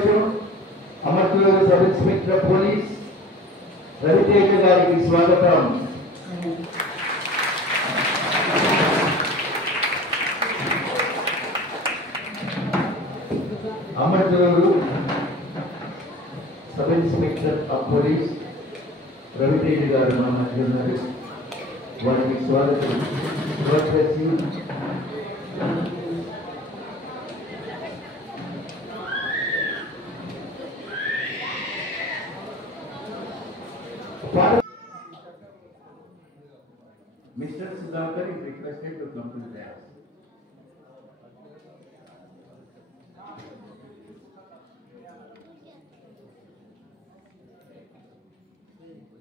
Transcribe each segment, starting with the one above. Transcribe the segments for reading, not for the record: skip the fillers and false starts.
సమావేశం Amarthuru sub inspector police Raviteja గారికి స్వాగతం. Amarthuru sub inspector of police Raviteja గారు మా మధ్య ఉన్నారు. వారికి స్వాగతం. Mr. Sudhakar is requested to come to the dais.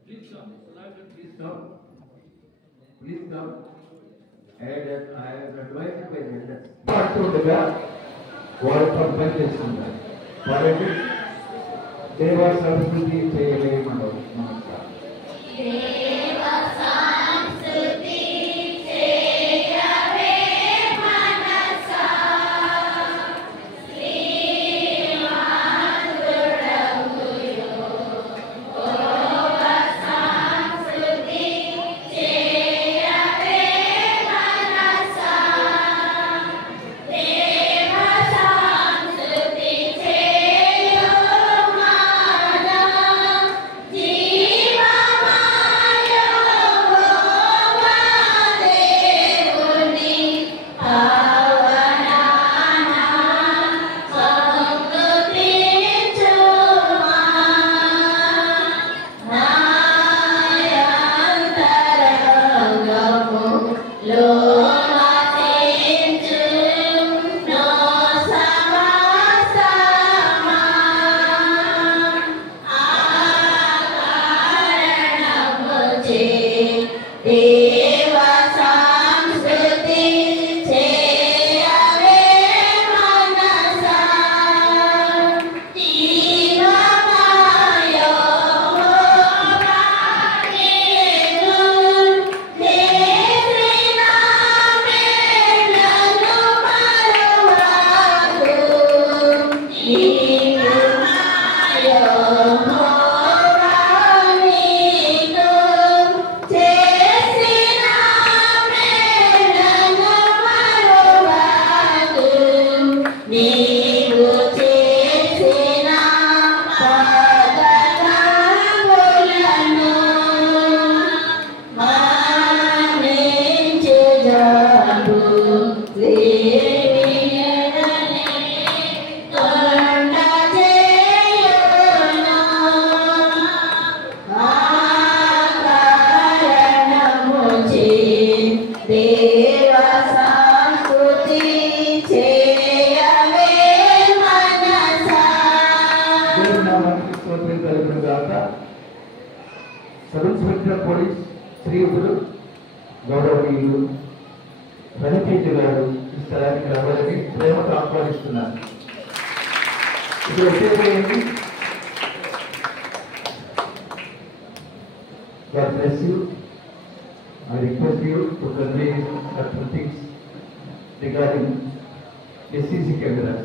Please come. Sudhakar, please come. Please come. And I am advised by the elders. పాడుతుండగా వారు కంపెనీ చేస్తున్నారు. వారికి దేవ సంస్కృతి చేయలేమనవు. నమస్కారం. సబ్ ఇన్స్పెక్టర్ పోలీస్ శ్రీయుతులు గౌరవనీయులు రవితేజ గారు ఈ స్థలానికి రావాలని ప్రేమతో ఆహ్వానిస్తున్నారు. ఇప్పుడు వచ్చేది God bless you. I request you to convey certain things regarding CC cameras.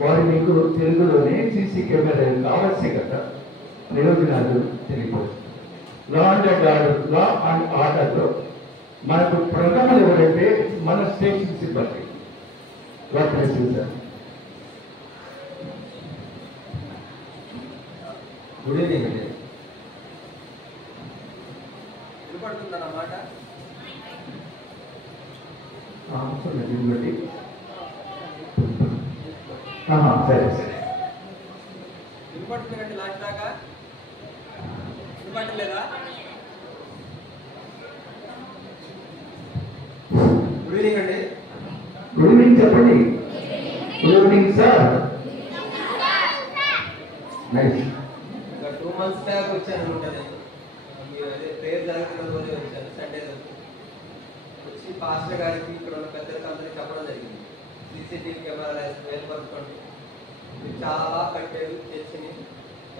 వారి మీకు తెలుగులోనే సీసీ కెమెరా ఆవశ్యకత ప్రయోజనాలు తెలియవచ్చు. లా అండ్ ఆర్డర్లో మనకు ప్రథమలు ఎవరంటే మన స్టేషన్ సిబ్బంది. సార్ గుడ్ ఈవినింగ్ అండి. వినపడుతుందన్నమాట. దీన్ని బట్టి సరే సరే వినపడుతుందండి. లాస్ట్ దాకా వినపడలేదా? గుడ్ ఈవినింగ్ అండి. గుడ్ ఈవినింగ్ చెప్పండి. Good evening sir. Nice. 2 months back వచ్చాను అనుకుంటా. నేను అదే ప్రేయర్ జరుగుతున్న రోజు వచ్చాను. సండే రోజు వచ్చి పాస్టర్ గారికి ఇక్కడ ఉన్న పెద్దలందరికీ చెప్పడం జరిగింది. సీసీటీవీ కెమెరాలు ఏర్పరచుకోండి. చాలా బాగా కట్టారు చర్చిని.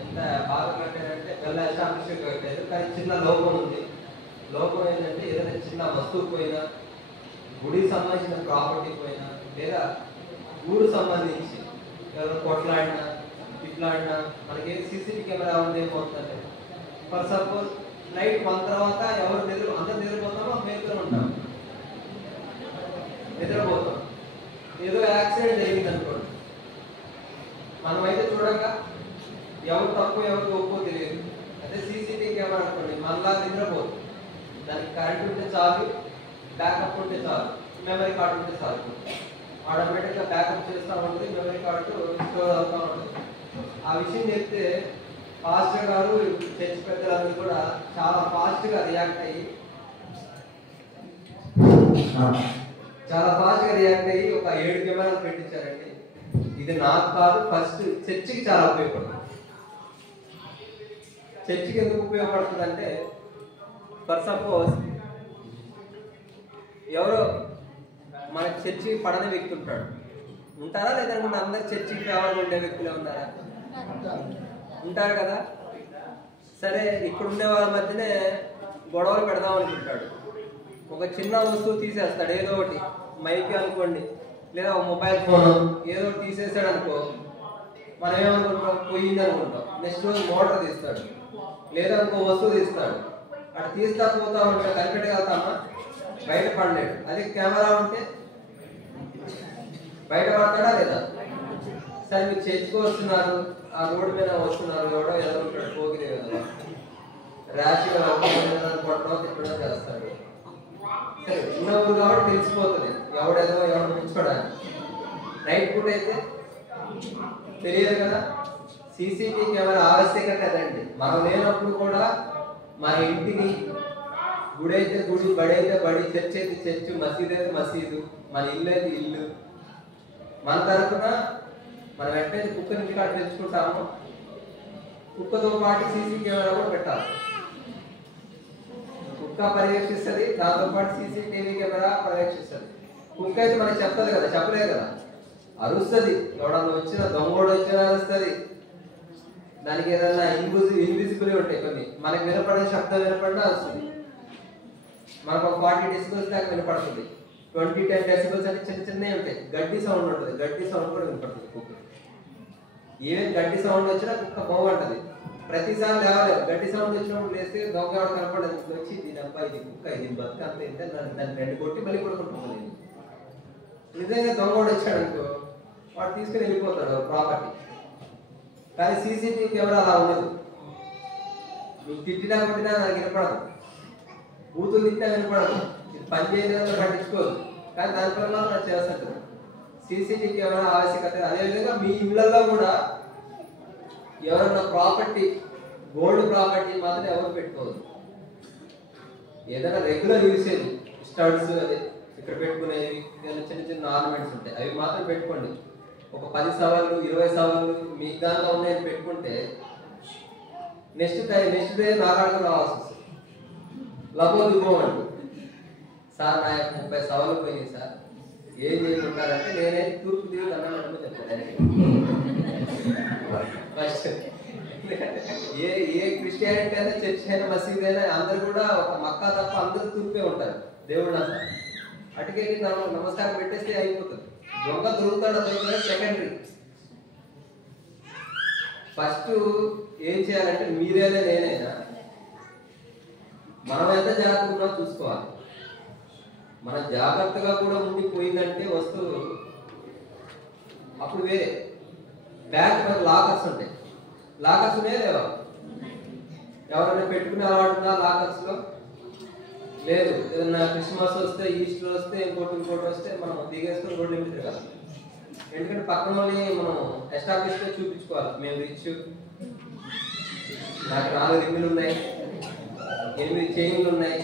ఎంత బాగా కట్టారంటే వెల్ ఎస్టాబ్లిష్గా కట్టారు. కానీ చిన్న లోపం ఉంది. లోపం ఏంటంటే ఏదైనా చిన్న వస్తువు పోయినా, గుడికి సంబంధించిన ప్రాపర్టీ పోయినా, లేదా ఊరు సంబంధించి ఎవరు కొట్లాడినా ఇట్లాడినా మనకి సీసీటీవీ కెమెరా ఉంది ఏమవుతుందంటే ఫర్ సపోజ్ నైట్ 1 తర్వాత ఎవరు అందరు నిద్రపోతామో మేలుకొని ఉంటాం, నిద్రపోతాం. ఏదో యాక్సిడెంట్ జరిగింది అనుకోండి, మనమైతే చూడక ఎవరు తప్పు ఎవరు ఒప్పో తెలియదు. అదే సీసీటీవీ కెమెరా అనుకోండి, మనలా నిద్రపోతుంది. దానికి కరెంట్ ఉంటే చాలు, బ్యాకప్ ఉంటే చాలు, మెమరీ కార్డు ఉంటే చాలు, ఆటోమేటిక్గా బ్యాకప్ చేస్తూ ఉంటుంది, మెమరీ కార్డు స్టోర్ అవుతూ ఉంటుంది. ఆ విషయం చెప్తే పాస్టర్ గారు చర్చ్ పెద్దలందరూ కూడా చాలా ఫాస్ట్గా రియాక్ట్ అయ్యి ఒక 7 కెమెరాలు పెట్టించారండి. ఇది నాకు కాదు, ఫస్ట్ చర్చికి చాలా ఉపయోగపడుతుంది. చర్చికి ఎందుకు ఉపయోగపడుతుంది అంటే ఫర్ సపోజ్ ఎవరో మన చర్చికి పడని వ్యక్తి ఉంటారా లేదనుకుంటే అందరు చర్చికి రావాలని ఉండే వ్యక్తులే ఉన్నారా? ఉంటారు కదా. సరే, ఇక్కడ ఉండే వాళ్ళ మధ్యనే గొడవలు పెడదాం అనుకుంటాడు. ఒక చిన్న వస్తువు తీసేస్తాడు, ఏదో ఒకటి మైక్ అనుకోండి లేదా ఒక మొబైల్ ఫోన్ ఏదో ఒకటి తీసేసాడు అనుకో, మనం ఏమనుకుంటాం పోయింది అనుకుంటాం. నెక్స్ట్ రోజు మోటార్ తీస్తాడు లేదా ఇంకో వస్తువు తీస్తాడు. అటు తీస్తా పోతా ఉంటే కనిపెట్టగలుగుతామా? బయట పడలేడు. అదే కెమెరా ఉంటే బయట పడతాడా లేదా? సరే, మీరు చర్చికి వస్తున్నారు, ఆ రోడ్డు మీద వస్తున్నారు, ఎవడో ఎదురుంటాడు, పోగిరే కదా, ర్యాష్గా కొట్టడం తిట్టడం చేస్తాడు. సరే, ఉన్న ఊరు కాబట్టి తెలిసిపోతుంది ఎవడేదో ఎవడు ముంచుకోవడానికి. నైట్ పూట అయితే తెలియదు కదా. సీసీటీవీ కెమెరా ఆవశ్యకత అదండి. మనం లేనప్పుడు కూడా మన ఇంటిని, గుడి అయితే గుడి, బడి అయితే బడి, చర్చ్ అయితే చర్చ్, మసీదు అయితే మసీదు, మన ఇల్లు అయితే ఇల్లు. మన తరఫున మనం ఎట్లయితే కుక్కని ఇంటికాడ తెచ్చుకుంటామో కుక్కతో పాటు సీసీ కెమెరా కూడా పెట్టాలి. కుక్క పర్యవేక్షిస్తుంది, దాంతో పాటు సీసీటీవీ కెమెరా పర్యవేక్షిస్తుంది. కుక్క అయితే మనకి చెప్తుంది కదా, చెప్పలేదు కదా, అరుస్తుంది. ఎవడన్నా వచ్చినా, దొంగోడు వచ్చినా అరుస్తుంది. దానికి ఏదన్నా ఇన్విజిబుల్ ఉంటాయి కొన్ని, మనకి వినపడే శబ్దం వినపడినా అరుస్తుంది. మనకు ఒక 40 డెసిబల్స్ దాకా వినపడుతుంది. 20-10 డెసిబల్స్ అంటే చిన్న చిన్నవి ఉంటాయి. గడ్డి సౌండ్ ఉంటుంది, గడ్డి సౌండ్ కూడా వినపడుతుంది కుక్క. ఈవెన్ గడ్డి సౌండ్ వచ్చినా కుక్క బాగుంటుంది. ప్రతిసారి లేవలేదు, గడ్డి సౌండ్ వచ్చినప్పుడు లేస్తే దొంగ ఎవరు కనపడదు, వచ్చి దీని అబ్బాయి ఇది కుక్క, ఇది బతుక అంత ఇంతే, దాన్ని 2 కొట్టి మళ్ళీ పడుకుంటుంది. నిజంగా దొంగోడు వచ్చాడు అనుకో, వాడు తీసుకుని వెళ్ళిపోతాడు ప్రాపర్టీ. కానీ సీసీటీవీ కెమెరా అలా ఉండదు. నువ్వు తిట్టినా కొట్టినా నాకు వినపడదు, బూతులు తిట్టినా వినపడదు, ఇది పని చేయలేదని పట్టించుకోదు. కానీ దానిపై నాకు చేస్తుంటుంది. సీసీటీవీ కెమెరా ఆవశ్యకత. అదేవిధంగా మీ ఇళ్లలో కూడా ఎవరన్నా ప్రాపర్టీ, గోల్డ్ ప్రాపర్టీ మాత్రం ఎవరు పెట్టుకోవద్దు. ఏదైనా రెగ్యులర్ యూసేజ్, స్టడ్స్, అదే ఇక్కడ పెట్టుకునేవి, చిన్న చిన్న ఆర్నమెంట్స్ ఉంటాయి, అవి మాత్రం పెట్టుకోండి. ఒక 10 సవాళ్ళు 20 సవాళ్ళు మీ దాంట్లో ఉన్నాయని పెట్టుకుంటే నెక్స్ట్ డే నాగాడుకు రావాల్సి వస్తుంది. లబోదిగోమంటూ, సార్ నా 30 సవాళ్ళు పోయినాయి సార్, ఏం చేయకుంటారంటే నేనే తూర్పు దిగు అన్నట్టు చెప్తాను. ఫస్ట్ ఏ క్రిస్టియానిటీ అయినా, చర్చ్ అయినా, మసీద్ అయినా అందరు కూడా ఒక మక్కా తప్ప అందరూ తూర్పే ఉంటారు. దేవుడు అంతా అటుకెళ్ళి నమస్కారం పెట్టేస్తే అయిపోతుంది. దొంగ దొరుకుతాడు సెకండరీ. ఫస్ట్ ఏం చేయాలంటే మీరైనా నేనైనా మనం ఎంత జాగ్రత్తగా చూసుకోవాలి. మన జాగ్రత్తగా కూడా ఉండిపోయిందంటే వస్తువు అప్పుడు వేరే. బ్యాగ్ మన లాకర్స్ ఉంటాయి, లాకర్స్ ఉన్నాయా లేవా? ఎవరైనా పెట్టుకునే అలవాటు ఉందా లాకర్స్ లో? లేదు. ఏదన్నా క్రిస్మస్ వస్తే, ఈస్టర్ వస్తే, ఇంకోటి వస్తే మనం దిగేసుకొని రోడ్డు మీద తిరగాలి. ఎందుకంటే పక్కన వాళ్ళని మనం ఎస్టాబ్లిష్ గా చూపించుకోవాలి, మేము రిచ్, నాకు 4 రింగులు ఉన్నాయి, 8 చైన్లు ఉన్నాయి,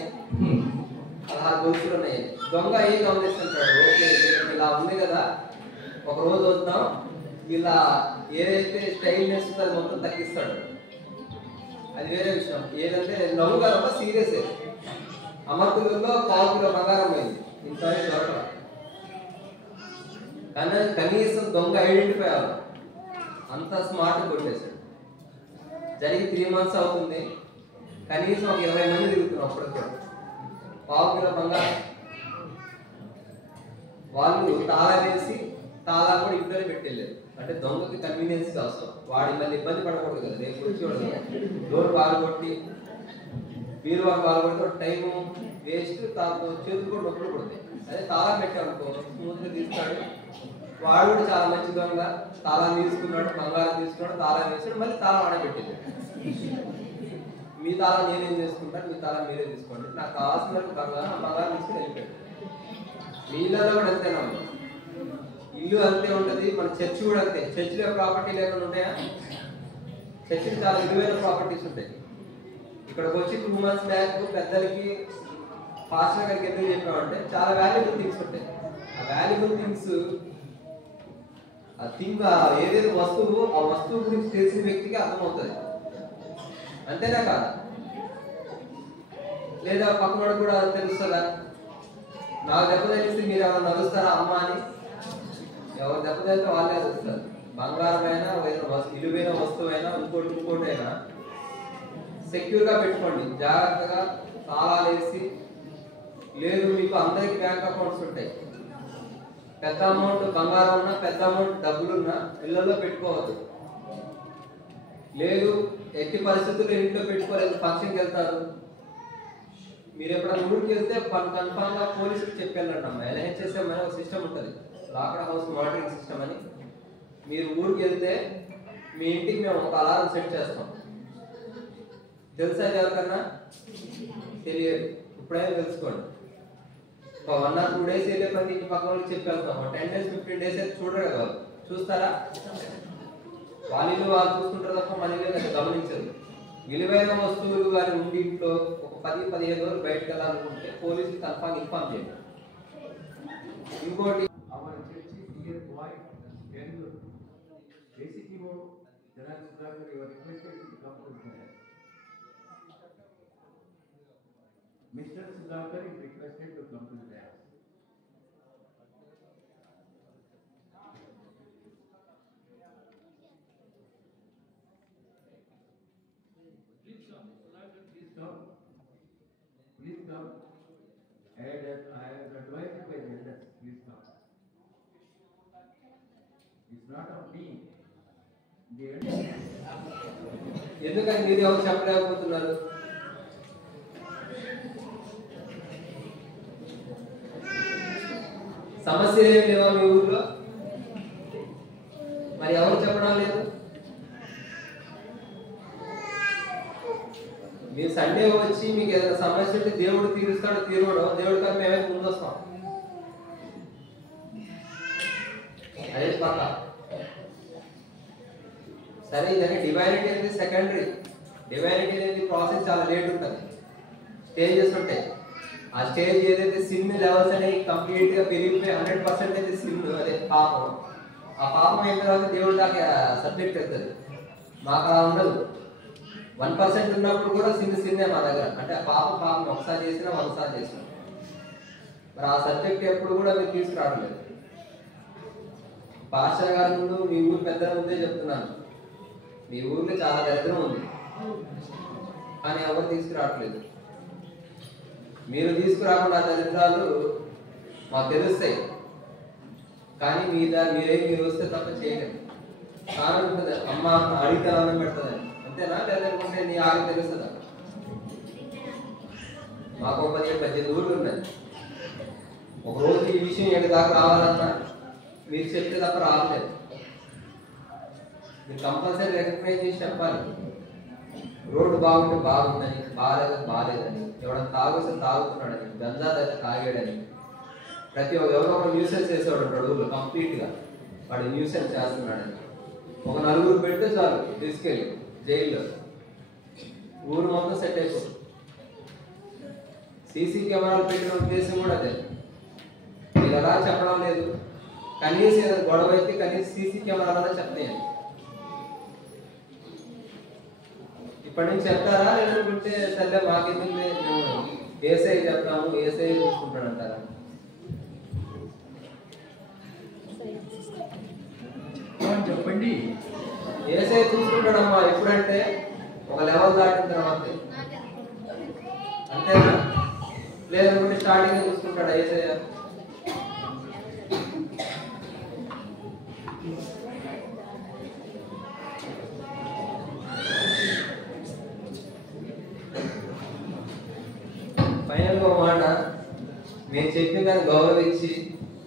16 గొలుసులు ఉన్నాయి. దొంగ ఏం గమనిస్తుంటాడు, ఓకే ఇలా ఉంది కదా, ఒక రోజు వద్దాం, ఇలా ఏదైతే స్టైల్ నేస్తుందో అది మొత్తం తగ్గిస్తాడు. అది వేరే విషయం. ఏదంటే నవ్వు గారు సీరియస్. అమర్తులలో 1/4 కిలో బంగారం పోయింది, ఇంత దొరకల. కానీ కనీసం దొంగ ఐడెంటిఫై అవ్వాలి, అంత స్మార్ట్ కొట్టేశాడు. జరిగి 3 months అవుతుంది, కనీసం ఒక 20 మంది తిరుగుతున్నాం అప్పటికి. 1/4 కిలో బంగారం వాళ్ళు తాళ వేసి తాళా కూడా ఇంట్లోనే పెట్టేళ్ళారు. అంటే దొంగకి కన్వీనియన్స్ కోసం వాడి మళ్ళీ ఇబ్బంది పడకూడదు కదా, రేపు వచ్చి డోర్ బాగా కొట్టి మీరు వాళ్ళు బాగా కొడితే టైము వేస్ట్, చేతులు కూడా నొప్పులు పడుతుంది. అదే తాళం పెట్టామనుకో స్మూత్గా తీస్తాడు. వాడు కూడా చాలా మంచి దొంగ, తాళం తీసుకున్నాడు, బంగారం తీసుకున్నాడు, తాళం వేసాడు, మళ్ళీ తాళం ఆడబెట్టింది. మీ తాళం నేనేం చేసుకుంటాను, మీ తాళం మీరే తీసుకోండి, నాకు కావాల్సిన వరకు బంగారం తీసుకుని వెళ్ళిపోయాడు. మీలలో కూడా అంతేనా, ఇల్లు అంతే ఉంటుంది, మన చర్చి కూడా అంతే. చర్చిలో ప్రాపర్టీ లేకుండా ఉంటాయా? చర్చికి చాలా విలువైన ప్రాపర్టీస్ ఉంటాయి. ఇక్కడికి వచ్చి 2 months బ్యాక్ పెద్దలకి పాస్టర్ గారికి ఎందుకు చెప్పామంటే చాలా వాల్యుబుల్ థింగ్స్ ఉంటాయి. ఆ వాల్యుబుల్ థింగ్స్ ఏదైతే వస్తువు, ఆ వస్తువు గురించి తెలిసిన వ్యక్తికి అర్థమవుతుంది. అంతేనా కాదు? లేదా పక్కనోడు కూడా తెలుస్తుందా? నాకు దెబ్బ తెలిసి మీరు ఎవరు నడుస్తారా అమ్మ అని? ఎవరు దెబ్బ తెలిస్తే వాళ్ళే తెలుస్తారు. బంగారమైనా విలువైన వస్తువైనా ఇంకోటి అయినా సెక్యూర్గా పెట్టుకోండి, జాగ్రత్తగా తాళాలు వేసి. లేదు మీకు అందరికి బ్యాంక్ అకౌంట్స్ ఉంటాయి, పెద్ద అమౌంట్ బంగారం ఉన్నా పెద్ద అమౌంట్ డబ్బులున్నా ఇళ్లలో పెట్టుకోవద్దు. లేదు ఎట్టి పరిస్థితుల్లో ఇంట్లో పెట్టుకోలేదు, ఫంక్షన్కి వెళ్తారు, మీరు ఎప్పుడైనా ఊరికి వెళ్తే కన్ఫామ్ గా పోలీసులకు చెప్పాలంటమ్మా. LHSM అనే ఒక సిస్టమ్ ఉంటుంది, లాక్డ్ హౌస్ మానిటరింగ్ సిస్టమ్ అని. మీరు ఊరికి వెళ్తే మీ ఇంటికి మేము ఒక అలారం సెట్ చేస్తాం. తెలుసా ఎవరికన్నా? తెలియదు, ఇప్పుడైనా తెలుసుకోండి. ఒక 1 or 2 days వెళ్ళే ప్రతి ఇంటి పక్కన వాళ్ళకి చెప్పి వెళ్తాం. 10 days 15 days అయితే చూడరు కదా, వాళ్ళు చూస్తారా? వాళ్ళు చూసుకుంటారు తప్ప మన గమనించరు. విలువైన వస్తువులు వారి ఉండి ఇంట్లో ఒక 10-15 రోజులు బయటకు వెళ్ళాలనుకుంటే పోలీసులు కన్ఫామ్ ఇన్ఫార్మ్ చేయండి. ఇంకోటి Mr. Sudhakar is requested to come to the dais. Please come. Please come. And I am advised by the elders, please come. It's not of me. ఎందుకని మీరు ఎవరు చెప్పలేకపోతున్నారు? సమస్య ఏమి లేవా మీ ఊర్లో? మరి ఎవరు చెప్పడం లేదు? మీరు సండే వచ్చి మీకు ఏదైనా సమస్య ఉంటే దేవుడు తీరుస్తాడు, తీరువడం దేవుడి కానీ మేమే ముందు వస్తాం. అదే పక్క. సరే, ఇదని డివైనిటీ అనేది సెకండరీ. డివైనిటీ అనేది ప్రాసెస్ చాలా లేట్ ఉంటుంది, స్టేజెస్ ఉంటాయి. ఆ స్టేజ్ ఏదైతే సిన్ లెవెల్స్ అనేవి కంప్లీట్ గా పెరిగిపోయి 100% అయితే సిన్, అదే పాపం. ఆ పాపం అయిన తర్వాత దేవుడు దాకా సబ్జెక్ట్ వెళ్తుంది. మాకు అలా ఉండదు. 1% ఉన్నప్పుడు కూడా సిన్నే మా దగ్గర. అంటే ఆ పాపం ఒకసారి చేసినా 100 సార్లు చేసినా. మరి ఆ సబ్జెక్ట్ ఎప్పుడు కూడా మీరు తీసుకురావట్లేదు. పాస్టర్ గారి ముందు, మీ ఊరు పెద్దల ముందే చెప్తున్నాను, మీ ఊర్లో చాలా దరిద్రం ఉంది, కానీ ఎవరు తీసుకురావట్లేదు. మీరు తీసుకురాకుండా దరిద్రాలు మాకు తెలుస్తాయి, కానీ మీరు వస్తే తప్ప చేయలేదు. కారణం ఉంటుంది, అమ్మ అడిగితే అన్నం పెడుతుందని. అంతేనా? లేదంటే నీ ఆగి తెలుస్తుందా? మాకు 18 ఊర్లు ఉన్నాయి. ఒకరోజు ఈ విషయం ఎక్కడి దాకా రావాలన్నా మీరు చెప్తే తప్ప రావట్లేదు. మీరు కంపల్సరీ రికగ్నైజ్ చేసి చెప్పాలి. రోడ్డు బాగుంటే బాగుందని, బాగాలేదని, ఎవడన్నా తాగొస్తే తాగుతున్నాడని, గంజా దగ్గర తాగాడని, ప్రతి ఎవరో ఒక న్యూసెన్స్ చేసేవాడు ఉంటాడు ఊళ్ళో కంప్లీట్ గా. వాడు న్యూసెన్స్ చేస్తున్నాడని ఒక 4 పెడితే చాలు, తీసుకెళ్ళి జైల్లో ఊరు మొత్తం సెట్ అయిపోతుంది. సీసీ కెమెరాలు పెట్టిన ఉద్దేశం కూడా అదే. మీరు ఎలా చెప్పడం లేదు, కనీసం ఏదైనా గొడవ అయితే కనీసం సీసీ కెమెరాలో చెప్తాయి. ఇప్పటి నుంచి చెప్తారా? లేదంటే సరే మాకెందుకు, మేము ఏసఐ చెప్తాము, ఏసఐ చూసుకుంటాడు అంటారా? చెప్పండి. ఏసఐ చూసుకుంటాడమ్మా ఎప్పుడంటే ఒక లెవెల్ దాటిన తర్వాత. అంతేనా? లేదనుకుంటే స్టార్టింగ్ చూసుకుంటాడా ఏసఐ? మేము చెప్పిన దాన్ని గౌరవించి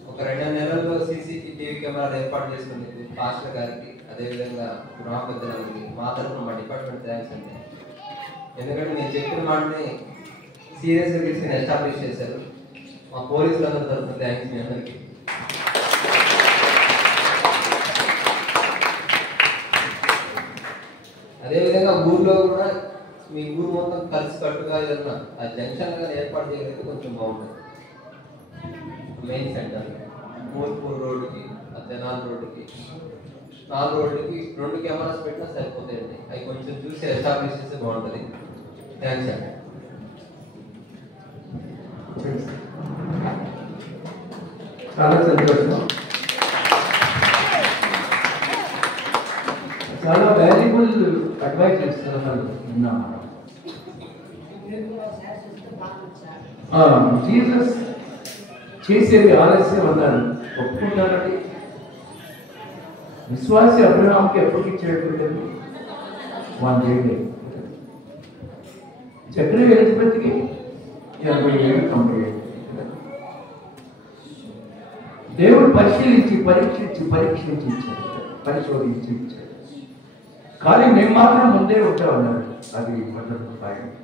ఒక 2 నెలల్లో CCTV కెమెరాలు ఏర్పాటు చేసుకునేందుకు పాస్టర్ గారికి, అదేవిధంగా గ్రామ పెద్దలకి మా తరఫున మా డిపార్ట్మెంట్ థ్యాంక్స్ అండి. ఎందుకంటే నేను చెప్పిన మాటని సీరియస్గా తీసుకుని ఎస్టాబ్లిష్ చేశారు. మా పోలీసులందరి తరఫున థ్యాంక్స్ మీ అందరికీ. అదేవిధంగా ఊర్లో కూడా మీ ఊరు మొత్తం కలిసి కట్టుగా ఏదన్నా ఆ జంక్షన్ గా ఏర్పాటు చేయగలిగితే కొంచెం బాగుంటుంది. మెయిన్ సెంటర్ మూర్పూర్ రోడ్డుకి, తెనాలి రోడ్డుకి, 4 రోడ్డుకి 2 కెమెరాస్ పెట్టినా సరిపోతాయండి. అవి కొంచెం చూసి ఎస్టాబ్లిష్ చేస్తే బాగుంటుంది. థ్యాంక్స్ అండి. చాలా సంతోషం. చాలా వాల్యుబుల్ అడ్వైస్ ఇస్తున్నారు. జీసస్ చేసేది ఆలస్యం అన్నారు, ఒప్పుకుంటారండి. విశ్వాసి అబ్రహాంకి ఎప్పటికి ఇచ్చేటప్పుడు 1 year. చక్ర ఎలిజబెత్కి 80 ఏళ్ళు కంప్లీట్. దేవుడు పరిశీలించి పరీక్షించి ఇచ్చాడు, పరిశోధించి ఇచ్చాడు. కానీ మేము మాత్రం ముందే ఉంటా ఉన్నారు. అది మొదటి పాయింట్.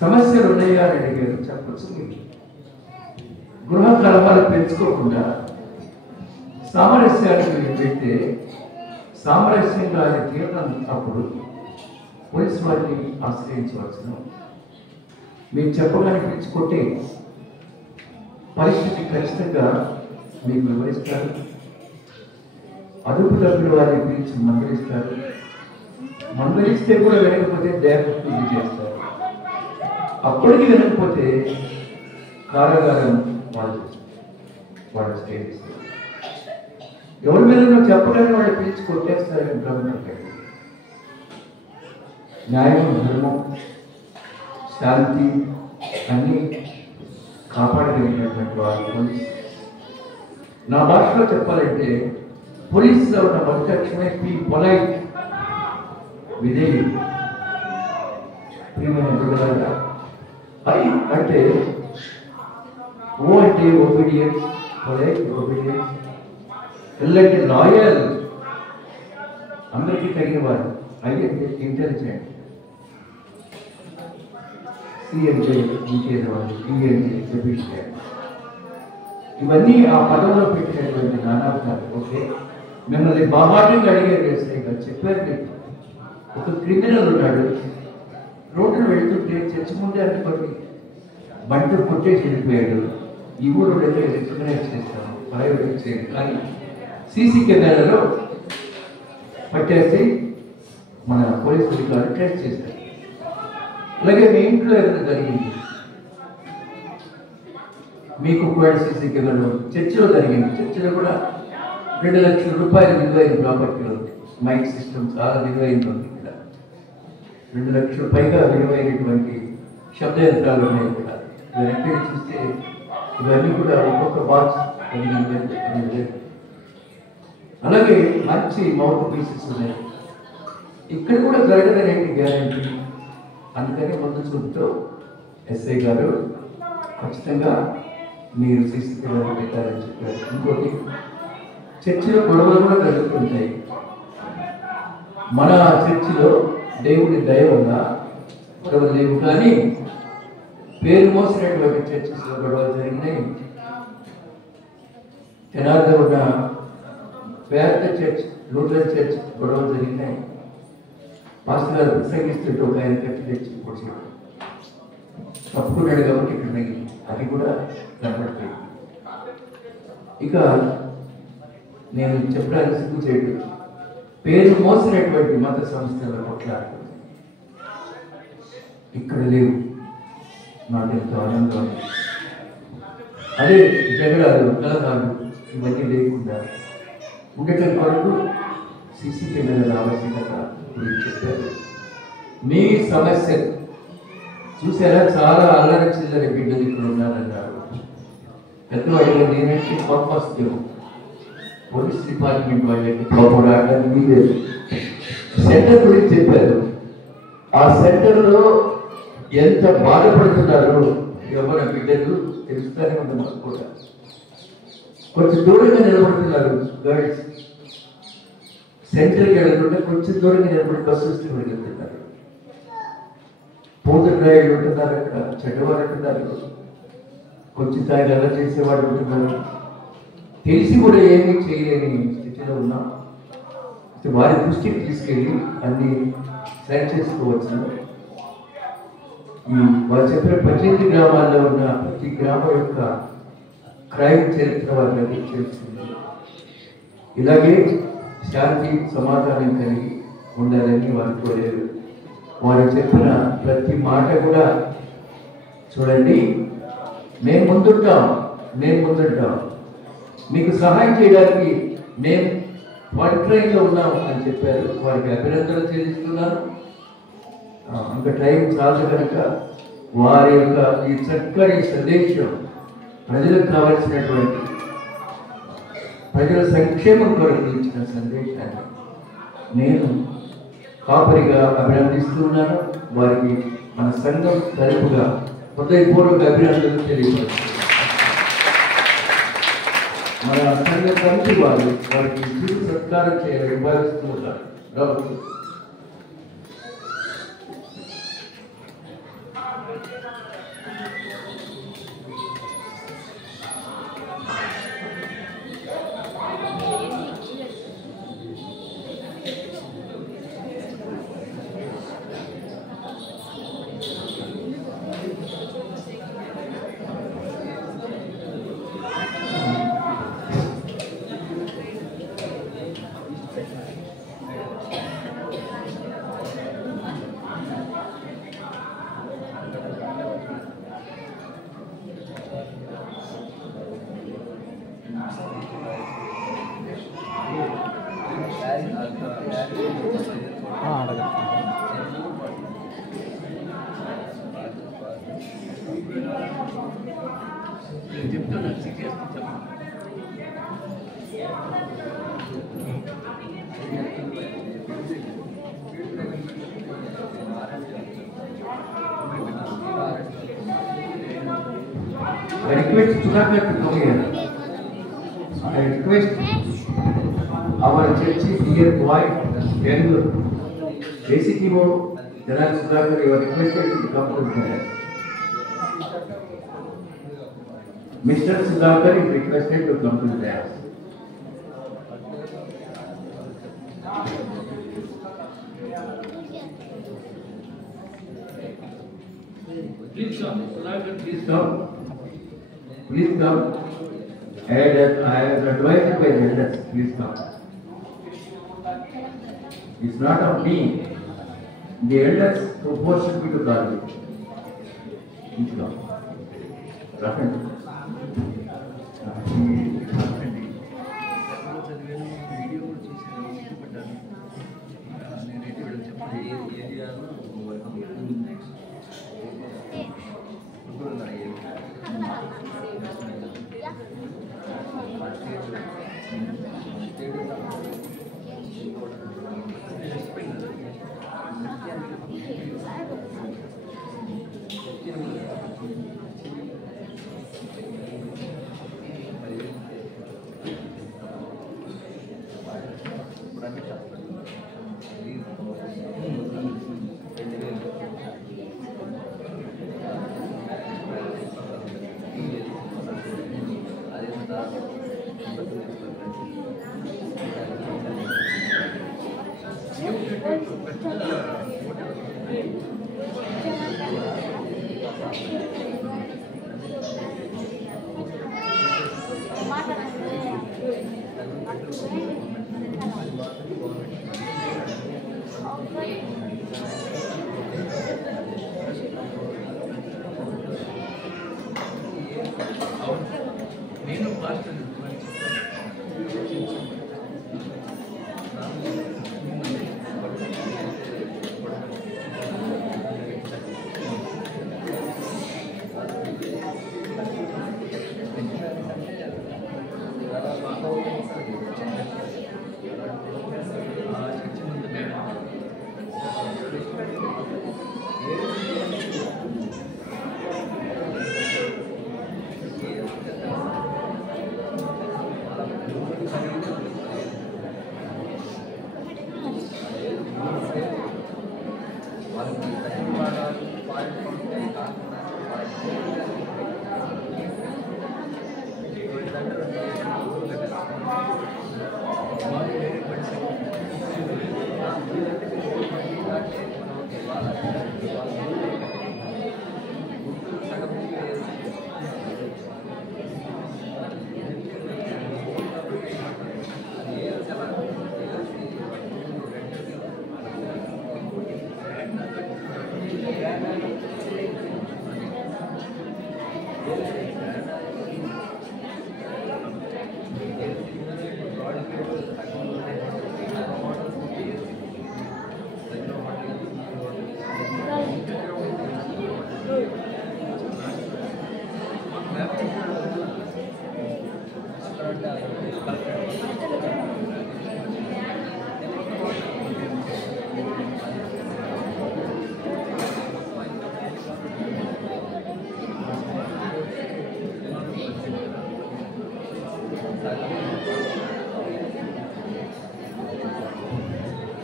సమస్యలు ఉన్నాయా అని అడిగారు, చెప్పచ్చు. మీరు గృహ కలహాలు పెంచుకోకుండా సామరస్యానికి పెడితే సామరస్యంగా ఆయన తీవ్రం అప్పుడు పోలీసు వారిని ఆశ్రయించవచ్చును. మీరు చెప్పగానే పెంచుకుంటే పరిస్థితి ఖచ్చితంగా మీకు వివరిస్తారు. అదుపు తప్పుల వారిని పిలిచి మందలిస్తారు. మందలిస్తే కూడా వినకపోతే దేవశుద్ధి చేస్తారు. అప్పటికి వినకపోతే కారాగారం వాళ్ళు స్టే చేస్తారు. ఎవరి మీద నువ్వు చెప్పగానే వాళ్ళు పిలిచి కొట్టేస్తారు. గవర్నమెంట్ న్యాయం, ధర్మం, శాంతి అన్నీ కాపాడగలిగినటువంటి వాళ్ళు పోలీసు. నా భాషలో చెప్పాలంటే పోలీసులో ఉన్న మొదటి అక్షరమే పి, పొలైట్, విధేయుడు. ఐ అంటే ఓ అంటే ఒబీడియన్స్, పొలైట్ ఒబీడియన్స్. ఎల్ అంటే లాయల్, అందరికీ తగిన వారు. ఐ అంటే ఇంటెలిజెంట్. సి అంటే ఇంకేదవాడు, ఈ అంటే సఫిషియెంట్. ఇవన్నీ ఆ పదంలో పెట్టినటువంటి నానార్థాలు. ఓకే, మిమ్మల్ని బాబాటిగా అడిగారు గారు, చెప్పారు మీకు. ఒక క్రిమినల్ ఉన్నాడు, రోడ్డును వెళ్తుంటే చర్చి ముందే అనుకోండి బండి కొట్టేసి వెళ్ళిపోయాడు. ఈ ఊరు అయితే రికగ్నైజ్ చేస్తాను, ప్రైవేట్ చేయడు. కానీ సీసీ కెమెరాలో పట్టేసి మన పోలీసు అధికారులు ట్రేస్ చేశారు. అలాగే మీ ఇంట్లో ఏదైనా జరిగింది, మీకు కూడా సీసీ కెమెరాలో చర్చిలో జరిగింది. చర్చిలో కూడా 2 లక్షల రూపాయల విలువైన ప్రాపర్టీలో మైక్ సిస్టమ్ చాలా విలువైనది ఉంది. ఇక్కడ 2 లక్షల పైగా విలువైనటువంటి శబ్ద యంత్రాలు ఉన్నాయి. ఇక్కడ ఇవన్నీ చూస్తే ఇవన్నీ కూడా ఒక్కొక్క బాక్స్ 15,000. అలాగే మంచి మౌత్ పీసెస్ ఉన్నాయి. ఇక్కడ కూడా జరగదనేది గ్యారంటీ. అందుకని ముందు చూపుతో ఎస్ఐ గారు ఖచ్చితంగా మీరు సీసీ కెమెరా పెట్టాలని చెప్పారు. ఇంకోటి, చర్చిలో గొడవలు కూడా జరుగుతుంటాయి. మన చర్చిలో దేవుడి దయ వల్ల గొడవలు లేవు. కానీ పేరు మోసినటువంటి చర్చిలో గొడవలు జరిగినాయి. తెనాలిలో ఉన్న పేద చర్చ్, లూథరన్ చర్చ్ గొడవలు జరిగినాయి. పాస్టర్ గారు ప్రసంగిస్తుంటే ఒక ఆయన కట్టి తెచ్చి పొడిచాడు. తప్పుకున్నాడు కాబట్టి ఇక్కడ తగ్గింది. అది కూడా కనపడుతుంది. ఇక నేను చెప్పడానికి సిగ్గు చేయడం, పేరు మోసినటువంటి మత సంస్థల కొట్లాడుతుంది ఇక్కడ లేవు. నాకు ఎంతో ఆనందం. అదే జగడాలు, కలహాలు ఇవన్నీ లేకుండా ఉండటం కొరకు సీసీ కెమెరాల ఆవశ్యకత గురించి చెప్పారు. మీ సమస్య చూసారా, చాలా అల్లరి చిల్లరి బిడ్డలు ఇక్కడ ఉన్నారన్నారు. పెద్దవాళ్ళు నేనంటే కోపం. పోలీస్ డిపార్ట్మెంట్ వాళ్ళకి కోపడాలని మీరే సెంటర్ గురించి చెప్పారు. ఆ సెంటర్లో ఎంత బాధపడుతున్నారు ఎవరి బిడ్డలు తెలుస్తూనే ఉంది మాకు కూడా. కొంచెం దూరంగా నిలబడుతున్నారు గర్ల్స్, సెంటర్కి వెళ్ళకుండా కొంచెం దూరంగా నిలబడి బస్సు వస్తే వెళ్తున్నారు. పూతలు డ్రైవర్లు ఉంటున్నారు, అక్కడ చెడ్డవాళ్ళు ఉంటున్నారు, కొంచెం తాగి ఎలా చేసేవాళ్ళు ఉంటున్నారు. తెలిసి కూడా ఏమీ చేయలేని స్థితిలో ఉన్నాం. వారి దృష్టికి తీసుకెళ్ళి అన్ని సరి చేసుకోవచ్చు. వారు చెప్పిన 18 గ్రామాల్లో ఉన్న ప్రతి గ్రామం యొక్క క్రైమ్ చరిత్ర వారికి తెలుస్తుంది. ఇలాగే శాంతి సమాధానం కలిగి ఉండాలని వారు కోరారు. వారు చెప్పిన ప్రతి మాట కూడా చూడండి, మేము ముందుంటాం, మీకు సహాయం చేయడానికి మేము ఫ్రంట్ ట్రైన్లో ఉన్నాం అని చెప్పారు. వారికి అభినందనలు చెల్లిస్తున్నాను. ఇంకా టైం చాలు కనుక వారి యొక్క ఈ చక్కని సందేశం ప్రజలకు కావలసినటువంటి ప్రజల సంక్షేమం కొరకు ఇచ్చిన సందేశాన్ని నేను కాపరిగా అభినందిస్తున్నాను. వారికి మన సంఘం తరపుగా హృదయపూర్వక అభినందనలు తెలియపరుస్తున్నాను. మన సంఘ కమిటీ వారికి చిరు సత్కారం చేయాలని భావిస్తున్నారు. రావచ్చు. I request Sudhakar to come here. I request our church dear boy, Bangalore, ACTO General Sudhakar, you are requested to come to here. Mr. Sudhakar is requested to come to the dais. Please come, Sudhakar, please come. Please come. And I am advised by the elders, please come. It's not of me. The elders proposed me to call you. Please come. Rakan. వాళ్ళకి కట్టుబడాలు point కాకుండా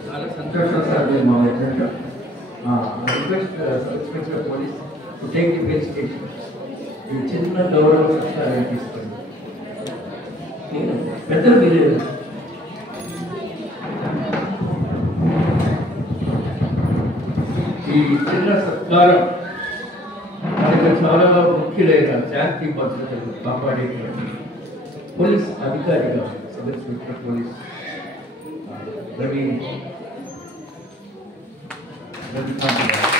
చాలా సంతోషం sir మీరు మా వచ్చినట్టు request inspector police to take the investigation. ఈ చిన్న గౌరవ శిక్ష తీసుకోండి. పెద్దలు మీరు ఈ చిన్న సత్కారం మనకు చాలా ముఖ్యులైన శాంతి భద్రతలు కాపాడేటువంటి పోలీస్ అధికారిగా సబ్ ఇన్స్పెక్టర్ పోలీస్ రవికాంత్ గారు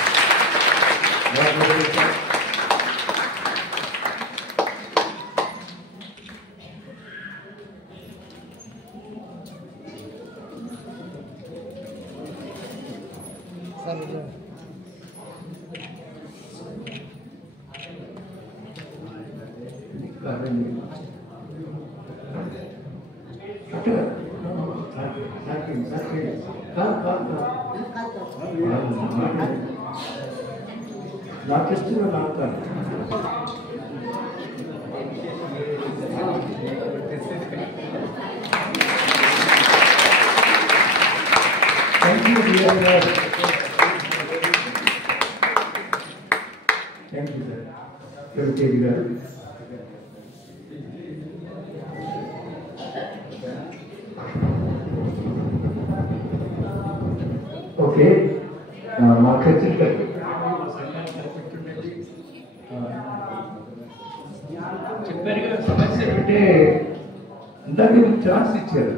నాకు ఇస్తున్న నాకు thank you dear sir. Thank you sir Ravitej గారు. ఓకే మా ఖర్చులు కట్టి చెప్పారుగా సమస్య అంటే ఇందాక మీకు ఛాన్స్ ఇచ్చారు.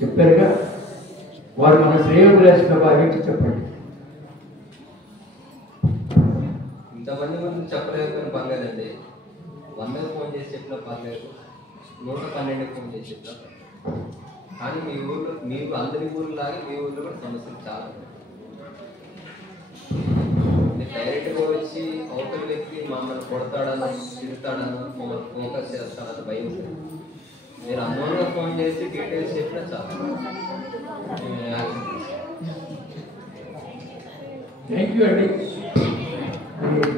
చెప్పారుగా వారు మన శ్రేయోభిలాషిగా భావించి చెప్పండి. ఇంతమంది ముందు చెప్పలేదు కానీ పర్లేదండి. 100 ఫోన్ చేసి చెప్పినా పర్లేదు, 112 ఫోన్ చేసి చెప్పినా పర్లేదు. కానీ మీ ఊళ్ళో మీకు అందరి ఊళ్ళలాగే మీ ఊళ్ళో కూడా సమస్యలు చాలా ఉన్నాయి. డైరెక్ట్గా వచ్చి అవతల వ్యక్తి మమ్మల్ని కొడతాడనో తిడతాడనో మమ్మల్ని ఫోకస్ చేస్తాడని భయం ఉంటుంది. మీరు అన్నోన్గా ఫోన్ చేసి డీటెయిల్స్ చెప్పినా చాలా. థ్యాంక్ యూ అండి.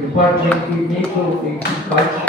డిపార్ట్మెంట్కి మీకు కావాల్సిన